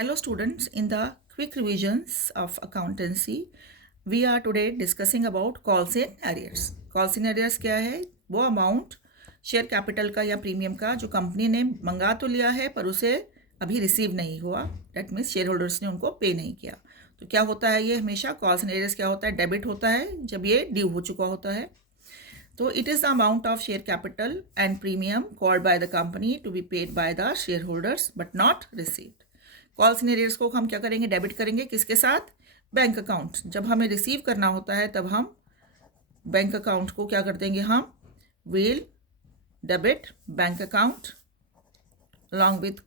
Hello students, in the quick revisions of accountancy, we are today discussing about calls in arrears. Calls in arrears क्या है? वो amount share capital का या premium का जो company ने मंगा तो लिया है पर उसे अभी रिसीव नहीं हुआ, डेट मीन्स शेयर होल्डर्स ने उनको पे नहीं किया। तो क्या होता है ये हमेशा कॉल्स इन एरियर्स क्या होता है? डेबिट होता है जब ये ड्यू हो चुका होता है। तो it is the amount of share capital and premium called by the company to be paid by the shareholders but not received. Calls in arrears को हम क्या करेंगे? डेबिट करेंगे। किसके साथ? Bank account. जब हमें रिसीव करना होता है तब हम बैंक अकाउंट को क्या कर देंगे? हम will debit bank account along with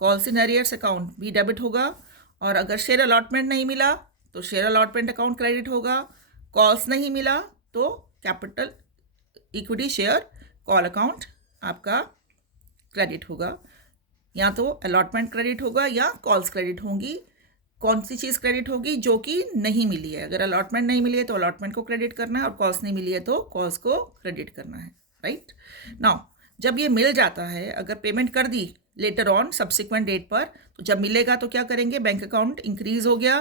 calls in arrears account भी डेबिट होगा। और अगर शेयर अलॉटमेंट नहीं मिला तो शेयर अलॉटमेंट अकाउंट क्रेडिट होगा। कॉल्स नहीं मिला तो capital equity share call account आपका क्रेडिट होगा। या तो अलॉटमेंट क्रेडिट होगा या कॉल्स क्रेडिट होंगी। कौन सी चीज़ क्रेडिट होगी? जो कि नहीं मिली है। अगर अलॉटमेंट नहीं मिली है तो अलॉटमेंट को क्रेडिट करना है और कॉल्स नहीं मिली है तो कॉल्स को क्रेडिट करना है। राइट नाउ जब ये मिल जाता है, अगर पेमेंट कर the later on subsequent date पर, तो जब मिलेगा तो क्या करेंगे? बैंक अकाउंट इंक्रीज हो गया,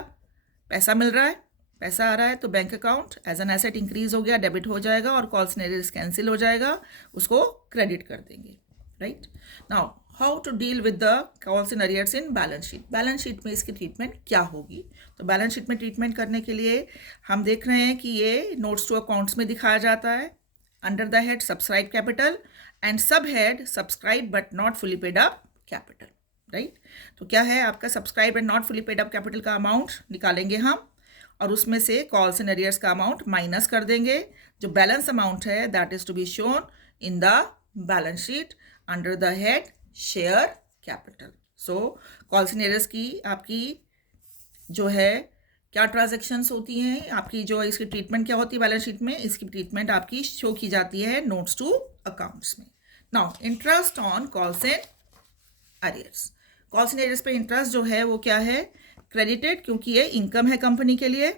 पैसा मिल रहा है, पैसा आ रहा है तो bank account as an asset increase हो गया, डेबिट हो जाएगा और कॉल्स एरियर्स कैंसिल हो जाएगा, उसको क्रेडिट कर देंगे। Right now how to deal with the calls in arrears in balance sheet. Balance sheet में इसकी ट्रीटमेंट क्या होगी? तो बैलेंस शीट में ट्रीटमेंट करने के लिए हम देख रहे हैं कि ये नोट्स टू अकाउंट्स में दिखाया जाता है under the head subscribe capital and sub head subscribe but not fully paid up capital. Right तो क्या है आपका subscribe and not fully paid up capital का अमाउंट निकालेंगे हम और उसमें से कॉल्स इन अरियर्स का अमाउंट माइनस कर देंगे। जो बैलेंस अमाउंट है that is to be shown in the balance sheet under the head share capital. So calls in arrears की आपकी जो है क्या ट्रांजेक्शन्स होती हैं, आपकी जो इसकी ट्रीटमेंट क्या होती है बैलेंस शीट में, इसकी ट्रीटमेंट आपकी शो की जाती है नोट्स टू अकाउंट्स में। Now interest on calls in arrears. Calls in arrears पे इंटरेस्ट जो है वो क्या है? क्रेडिटेड, क्योंकि ये इनकम है कंपनी के लिए।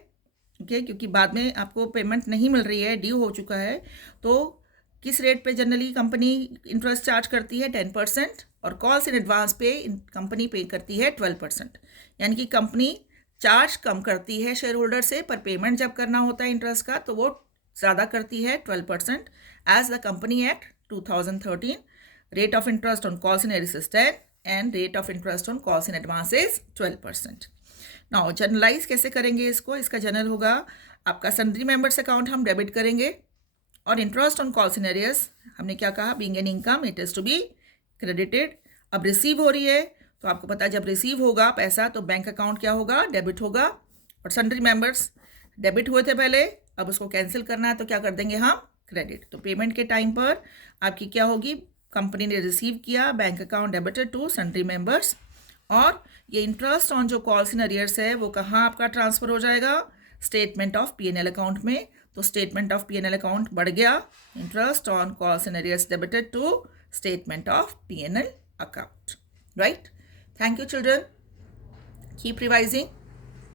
ओके क्योंकि बाद में आपको पेमेंट नहीं मिल रही है, ड्यू हो चुका है। तो किस रेट पे जनरली कंपनी इंटरेस्ट चार्ज करती है? 10%। और कॉल्स इन एडवांस पे कंपनी पे करती है 12%। यानी कि कंपनी चार्ज कम करती है शेयर होल्डर से, पर पेमेंट जब करना होता है इंटरेस्ट का तो वो ज़्यादा करती है 12%। As the company act 2013 rate of interest on calls in arrears is 10 and rate of interest on calls in advance is 12%। Now generalise कैसे करेंगे इसको? इसका जनरल होगा आपका सन्ड्री मेंबर्स अकाउंट हम डेबिट करेंगे और interest on calls in arrears हमने क्या कहा? Being an income it is to be credited. अब रिसीव हो रही है तो आपको पता है जब रिसीव होगा पैसा तो बैंक अकाउंट क्या होगा? डेबिट होगा। और सन्ड्री मेंबर्स डेबिट हुए थे पहले, अब उसको कैंसिल करना है तो क्या कर देंगे हम? क्रेडिट। तो पेमेंट के टाइम पर आपकी क्या होगी? कंपनी ने रिसीव किया, bank account debited to sundry members. और ये इंटरेस्ट ऑन जो कॉल्स इन अरियर्स है वो कहाँ आपका ट्रांसफ़र हो जाएगा? स्टेटमेंट ऑफ P&L अकाउंट में। तो स्टेटमेंट ऑफ P&L अकाउंट बढ़ गया, interest on calls in arrears debited to statement of P&L account. Right? Thank you children. Keep revising.